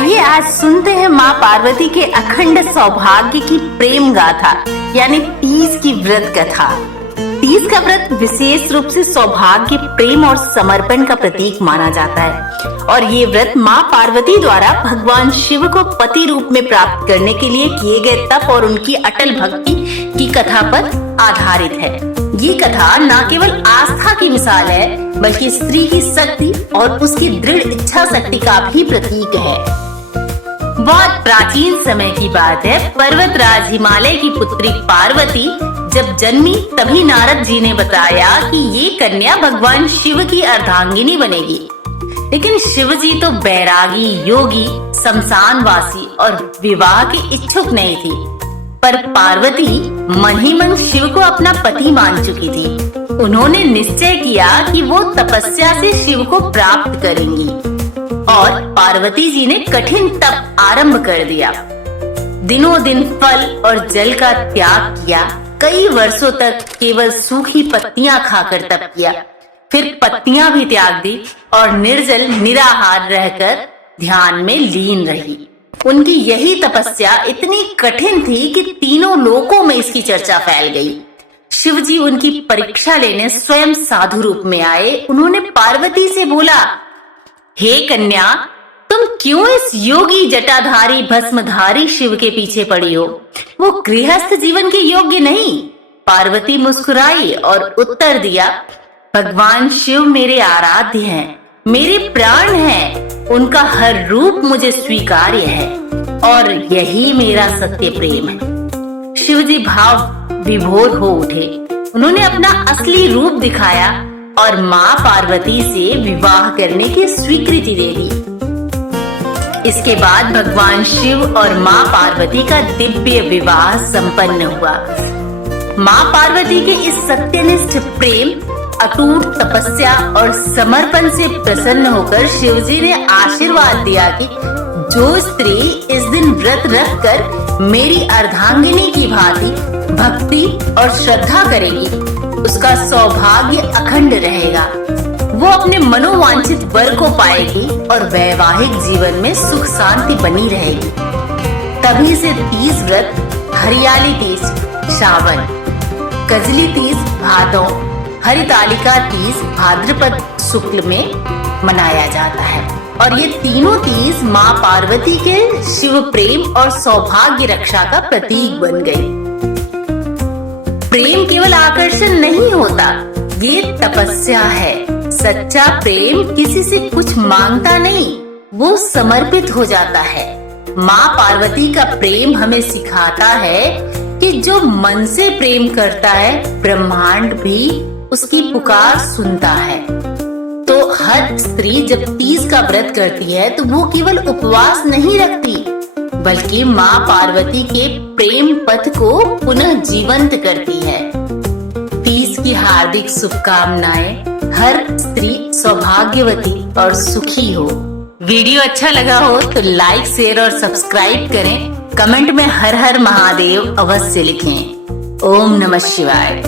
आइए आज सुनते हैं माँ पार्वती के अखंड सौभाग्य की प्रेम गाथा यानी तीज की व्रत कथा। तीज का व्रत विशेष रूप से सौभाग्य, प्रेम और समर्पण का प्रतीक माना जाता है और ये व्रत माँ पार्वती द्वारा भगवान शिव को पति रूप में प्राप्त करने के लिए किए गए तप और उनकी अटल भक्ति की कथा पर आधारित है। ये कथा न केवल आस्था की मिसाल है बल्कि स्त्री की शक्ति और उसकी दृढ़ इच्छा शक्ति का भी प्रतीक है। बहुत प्राचीन समय की बात है। पर्वतराज हिमालय की पुत्री पार्वती जब जन्मी तभी नारद जी ने बताया कि ये कन्या भगवान शिव की अर्धांगिनी बनेगी। लेकिन शिव जी तो बैरागी, योगी, शमशानवासी और विवाह के इच्छुक नहीं थी, पर पार्वती मन ही मन शिव को अपना पति मान चुकी थी। उन्होंने निश्चय किया कि वो तपस्या से शिव को प्राप्त करेंगी और पार्वती जी ने कठिन तप आरंभ कर दिया। दिनों दिन फल और जल का त्याग किया। कई वर्षों तक केवल सूखी पत्तियां खाकर तप किया, फिर पत्तियां भी त्याग दी और निर्जल निराहार रहकर ध्यान में लीन रही। उनकी यही तपस्या इतनी कठिन थी कि तीनों लोकों में इसकी चर्चा फैल गई। शिव जी उनकी परीक्षा लेने स्वयं साधु रूप में आए। उन्होंने पार्वती से बोला, हे कन्या, तुम क्यों इस योगी जटाधारी भस्मधारी शिव के पीछे पड़ी हो? वो गृहस्थ जीवन के योग्य नहीं। पार्वती मुस्कुराई और उत्तर दिया, भगवान शिव मेरे आराध्य हैं, मेरे प्राण हैं। उनका हर रूप मुझे स्वीकार्य है और यही मेरा सत्य प्रेम है। शिव जी भाव विभोर हो उठे। उन्होंने अपना असली रूप दिखाया और माँ पार्वती से विवाह करने की स्वीकृति दे दी। इसके बाद भगवान शिव और माँ पार्वती का दिव्य विवाह संपन्न हुआ। माँ पार्वती के इस सत्यनिष्ठ प्रेम, अटूट तपस्या और समर्पण से प्रसन्न होकर शिवजी ने आशीर्वाद दिया कि जो स्त्री इस दिन व्रत रखकर मेरी अर्धांगिनी की भांति भक्ति और श्रद्धा करेगी, उसका सौभाग्य अखंड रहेगा। वो अपने मनोवांछित वर को पाएगी और वैवाहिक जीवन में सुख शांति बनी रहेगी। तभी से तीज व्रत हरियाली तीज श्रावण, कजली तीज भादों, हरितालिका तीज भाद्रपद शुक्ल में मनाया जाता है और ये तीनों तीज माँ पार्वती के शिव प्रेम और सौभाग्य रक्षा का प्रतीक बन गई। प्रेम केवल आकर्षण नहीं होता, ये तपस्या है। सच्चा प्रेम किसी से कुछ मांगता नहीं, वो समर्पित हो जाता है। माँ पार्वती का प्रेम हमें सिखाता है कि जो मन से प्रेम करता है, ब्रह्मांड भी उसकी पुकार सुनता है। तो हर स्त्री जब तीज का व्रत करती है तो वो केवल उपवास नहीं रखती बल्कि माँ पार्वती के प्रेम पथ को पुनः जीवंत करती है। तीज की हार्दिक शुभकामनाएं। हर स्त्री सौभाग्यवती और सुखी हो। वीडियो अच्छा लगा हो तो लाइक, शेयर और सब्सक्राइब करें। कमेंट में हर हर महादेव अवश्य लिखें। ओम नमः शिवाय।